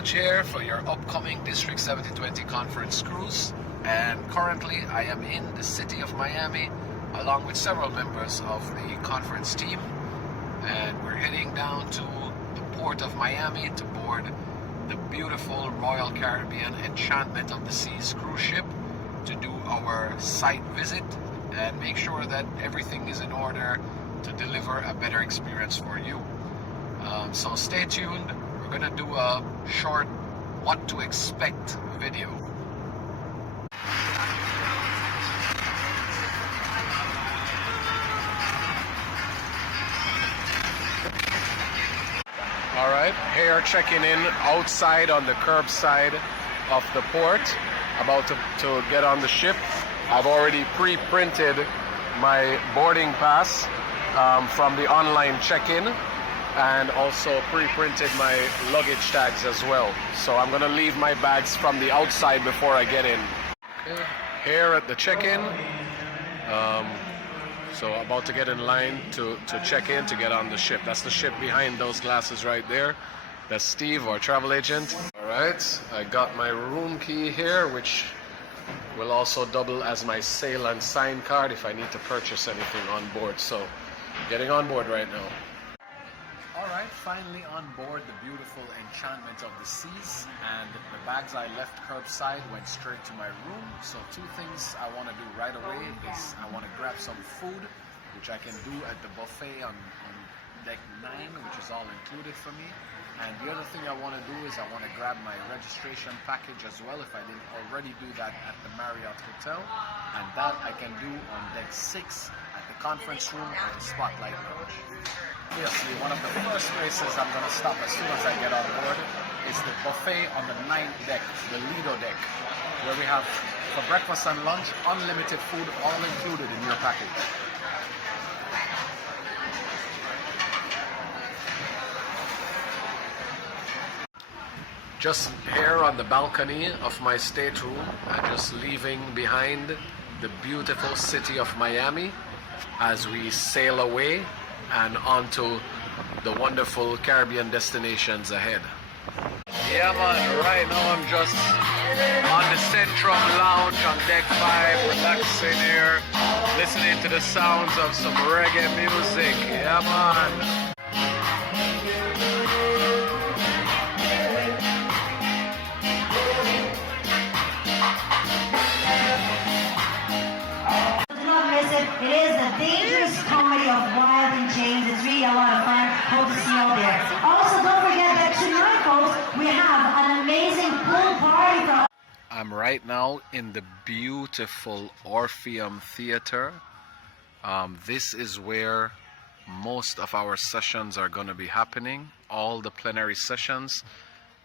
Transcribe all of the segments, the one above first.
coach here for your upcoming District 7020 conference cruise, and currently I am in the city of Miami along with several members of the conference team, and we're heading down to the port of Miami to board the beautiful Royal Caribbean Enchantment of the Seas cruise ship to do our site visit and make sure that everything is in order to deliver a better experience for you. So stay tuned. We're gonna do a short what to expect video. Alright, here checking in outside on the curbside of the port, about to get on the ship. I've already pre-printed my boarding pass from the online check-in, and also pre-printed my luggage tags as well. So I'm gonna leave my bags from the outside before I get in. Okay. Here at the check-in, so about to get in line to check in to get on the ship. That's the ship behind those glasses right there. That's Steve, our travel agent. All right, I got my room key here, which will also double as my sail and sign card if I need to purchase anything on board. So getting on board right now. Alright, finally on board the beautiful Enchantment of the Seas, and the bags I left curbside went straight to my room. So two things I want to do right away is I want to grab some food, which I can do at the buffet on deck 9, which is all included for me. And the other thing I want to do is I want to grab my registration package as well, if I didn't already do that at the Marriott Hotel. And that I can do on deck 6 at the conference room or the Spotlight Lounge. Obviously, one of the first places I'm going to stop as soon as I get on board is the buffet on the 9th deck, the Lido deck, where we have, for breakfast and lunch, unlimited food, all included in your package. Just here on the balcony of my stateroom, and just leaving behind the beautiful city of Miami as we sail away and onto the wonderful Caribbean destinations ahead. Yeah man, right now I'm just on the Centrum Lounge on deck 5, relaxing here, listening to the sounds of some reggae music. Yeah man. It is a dangerous comedy of Wild and James. It's really a lot of fun. Hope to see you all there. Also, don't forget that tonight, folks, we have an amazing pool party for... I'm right now in the beautiful Orpheum Theater. This is where most of our sessions are going to be happening. All the plenary sessions,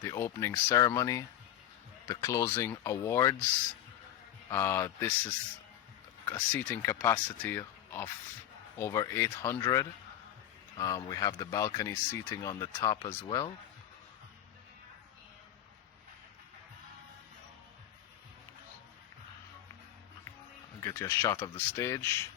the opening ceremony, the closing awards. This is a seating capacity of over 800. We have the balcony seating on the top as well. I'll get you a shot of the stage.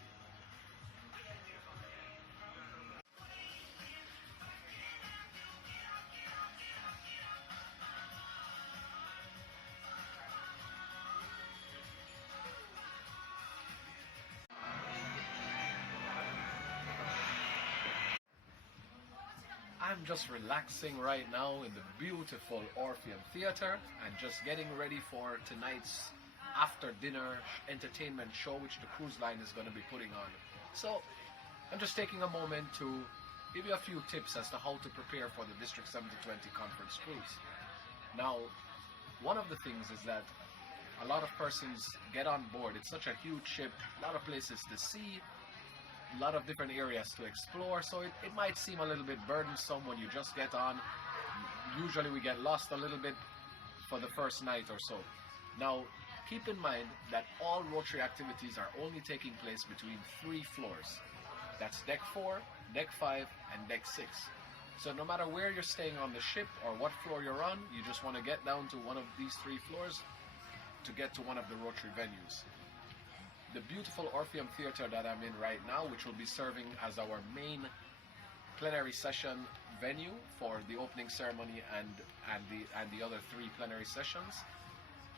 I'm just relaxing right now in the beautiful Orpheum Theater and just getting ready for tonight's after dinner entertainment show which the cruise line is going to be putting on. So I'm just taking a moment to give you a few tips as to how to prepare for the District 7020 conference cruise. Now, one of the things is that a lot of persons get on board. It's such a huge ship, a lot of places to see, a lot of different areas to explore, so it might seem a little bit burdensome when you just get on. Usually we get lost a little bit for the first night or so. Now keep in mind that all Rotary activities are only taking place between 3 floors. That's deck 4, deck 5 and deck 6. So no matter where you're staying on the ship or what floor you're on, you just want to get down to one of these 3 floors to get to one of the Rotary venues. The beautiful Orpheum Theater that I'm in right now, which will be serving as our main plenary session venue for the opening ceremony and the other 3 plenary sessions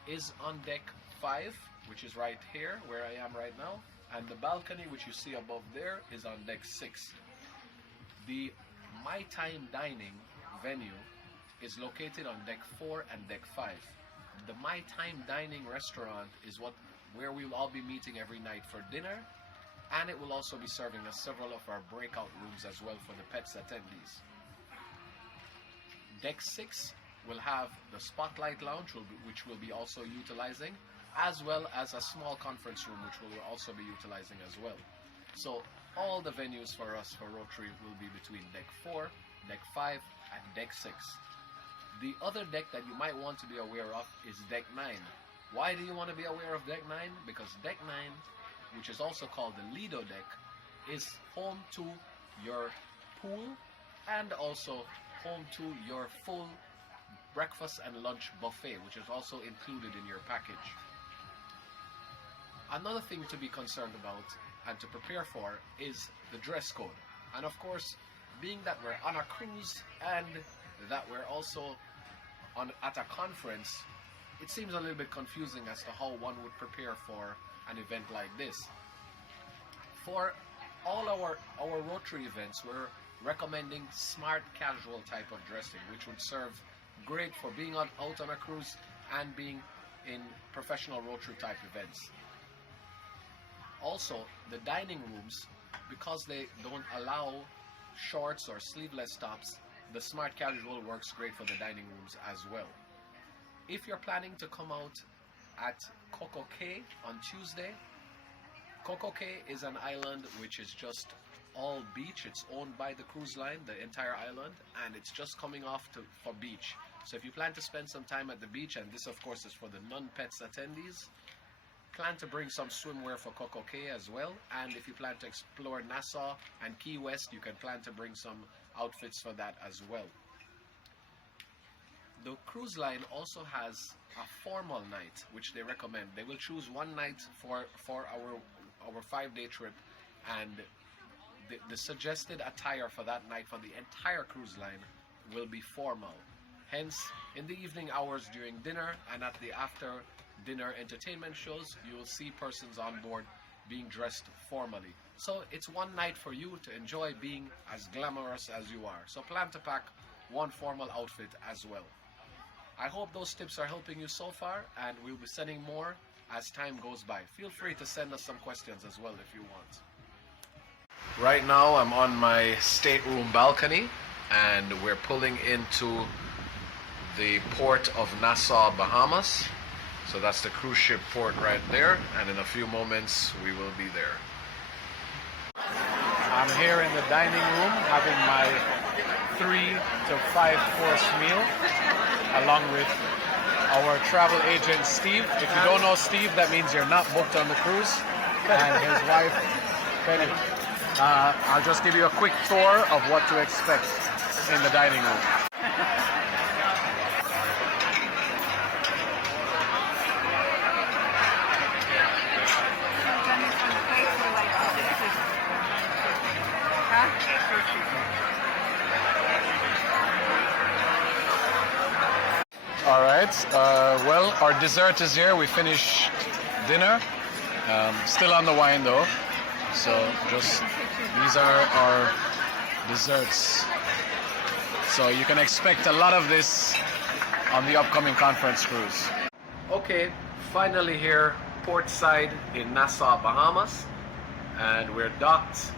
is on deck 5, which is right here where I am right now, and the balcony which you see above there is on deck 6. The My Time Dining venue is located on deck 4 and deck 5. The My Time Dining restaurant is where we will all be meeting every night for dinner, and it will also be serving us several of our breakout rooms as well for the pets attendees. Deck 6 will have the Spotlight Lounge, which we'll be also utilizing, as well as a small conference room, which we'll also be utilizing as well. So all the venues for us for Rotary will be between deck 4, deck 5, and deck 6. The other deck that you might want to be aware of is deck 9. Why do you want to be aware of deck 9? Because deck 9, which is also called the Lido deck, is home to your pool and also home to your full breakfast and lunch buffet, which is also included in your package. Another thing to be concerned about and to prepare for is the dress code. And of course, being that we're on a cruise and that we're also at a conference, it seems a little bit confusing as to how one would prepare for an event like this. For all our Rotary events, we're recommending smart casual type of dressing, which would serve great for being out on a cruise and being in professional Rotary type events. Also, the dining rooms, because they don't allow shorts or sleeveless tops, the smart casual works great for the dining rooms as well. If you're planning to come out at Coco Cay on Tuesday, Coco Cay is an island which is just all beach. It's owned by the cruise line, the entire island, and it's just coming off for beach. So if you plan to spend some time at the beach, and this of course is for the non-pets attendees, plan to bring some swimwear for Coco Cay as well. And if you plan to explore Nassau and Key West, you can plan to bring some outfits for that as well. The cruise line also has a formal night, which they recommend. They will choose one night for our 5-day trip, and the suggested attire for that night for the entire cruise line will be formal. Hence, in the evening hours during dinner and at the after dinner entertainment shows, you will see persons on board being dressed formally. So it's one night for you to enjoy being as glamorous as you are. So plan to pack one formal outfit as well. I hope those tips are helping you so far, and we'll be sending more as time goes by. Feel free to send us some questions as well if you want. Right now I'm on my stateroom balcony, and we're pulling into the port of Nassau, Bahamas. So that's the cruise ship port right there, and in a few moments we will be there. I'm here in the dining room having my 3 to 5 course meal along with our travel agent Steve. If you don't know Steve, that means you're not booked on the cruise, and his wife Penny. I'll just give you a quick tour of what to expect in the dining room. All right, well, our dessert is here. We finished dinner. Still on the wine though. So just, these are our desserts. So you can expect a lot of this on the upcoming conference cruise. Okay, finally here, port side in Nassau, Bahamas. And we're docked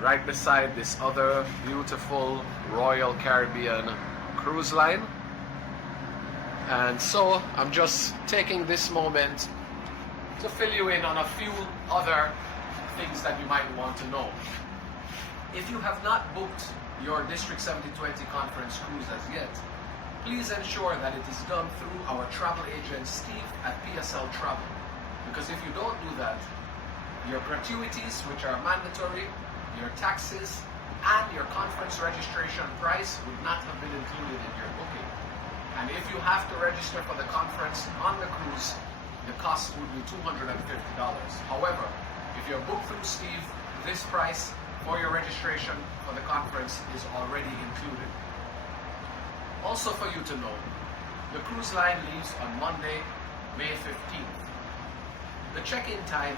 right beside this other beautiful Royal Caribbean cruise line. And so I'm just taking this moment to fill you in on a few other things that you might want to know. If you have not booked your District 7020 conference cruise as yet, please ensure that it is done through our travel agent Steve at PSL Travel. Because if you don't do that, your gratuities, which are mandatory, your taxes, and your conference registration price would not have been included in your booking. And if you have to register for the conference on the cruise, the cost would be $250. However, if you're booked through Steve, this price for your registration for the conference is already included. Also for you to know, the cruise line leaves on Monday, May 15th. The check-in time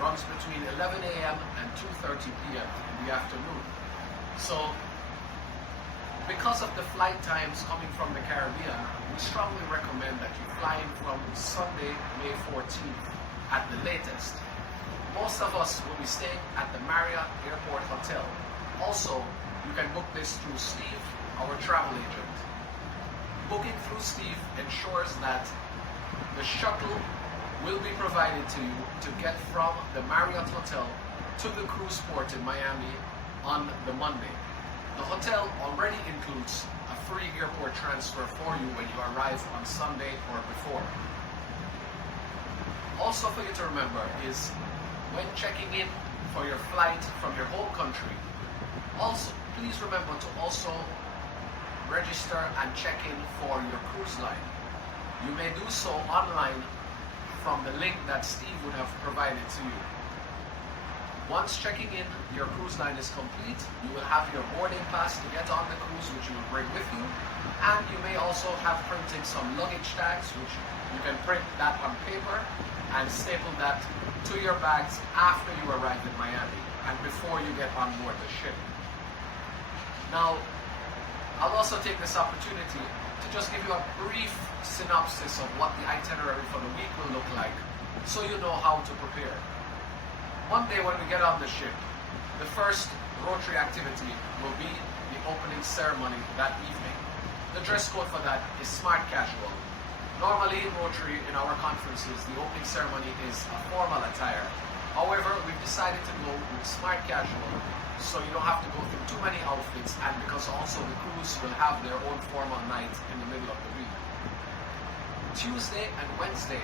runs between 11 a.m. and 2:30 p.m. in the afternoon. So, because of the flight times coming from the Caribbean, we strongly recommend that you fly in from Sunday, May 14th at the latest. Most of us will be staying at the Marriott Airport Hotel. Also, you can book this through Steve, our travel agent. Booking through Steve ensures that the shuttle will be provided to you to get from the Marriott Hotel to the cruise port in Miami on the Monday. The hotel already includes a free airport transfer for you when you arrive on Sunday or before. Also for you to remember is when checking in for your flight from your home country, also please remember to also register and check in for your cruise line. You may do so online from the link that Steve would have provided to you. Once checking in, your cruise line is complete. You will have your boarding pass to get on the cruise, which you will bring with you. And you may also have printed some luggage tags, which you can print that on paper and staple that to your bags after you arrive in Miami and before you get on board the ship. Now, I'll also take this opportunity to just give you a brief synopsis of what the itinerary for the week will look like, so you know how to prepare. Monday, when we get on the ship, the first Rotary activity will be the opening ceremony that evening. The dress code for that is smart casual. Normally in Rotary, in our conferences, the opening ceremony is a formal attire. However, we've decided to go with smart casual, so you don't have to go through too many outfits, and because also the crews will have their own formal night in the middle of the week. Tuesday and Wednesday,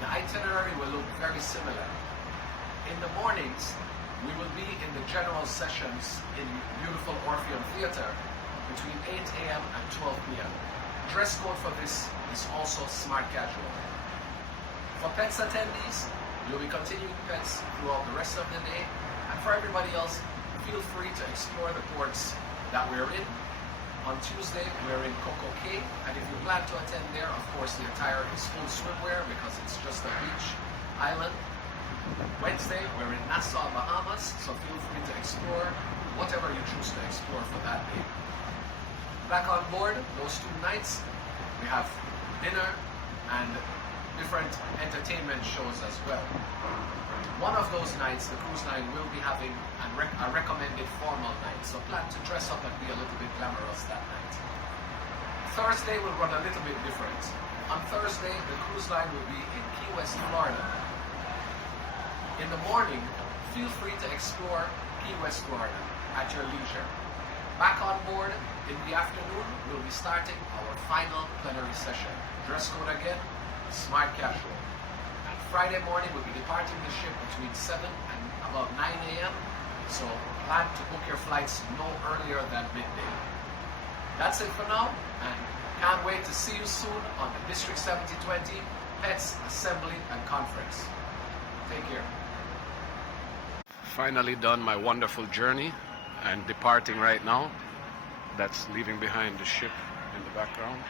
the itinerary will look very similar. In the mornings, we will be in the general sessions in beautiful Orpheum Theatre between 8 a.m. and 12 p.m. Dress code for this is also smart casual. For pets attendees, you'll be continuing pets throughout the rest of the day, and for everybody else, feel free to explore the ports that we're in. On Tuesday, we're in Coco Cay, and if you plan to attend there, of course, the attire is full swimwear because it's just a beach island. Wednesday, we're in Nassau, Bahamas, so feel free to explore whatever you choose to explore for that day. Back on board, those 2 nights, we have dinner and different entertainment shows as well. One of those nights, the cruise line will be having a recommended formal night, so plan to dress up and be a little bit glamorous that night. Thursday will run a little bit different. On Thursday, the cruise line will be in Key West, Florida. In the morning, feel free to explore Key West, Florida at your leisure. Back on board in the afternoon, we'll be starting our final plenary session. Dress code again, smart casual. And Friday morning, we'll be departing the ship between 7 and about 9 a.m. So plan to book your flights no earlier than midday. That's it for now, and can't wait to see you soon on the District 7020 Pets Assembly and Conference. Take care. Finally done my wonderful journey and departing right now. That's leaving behind the ship in the background.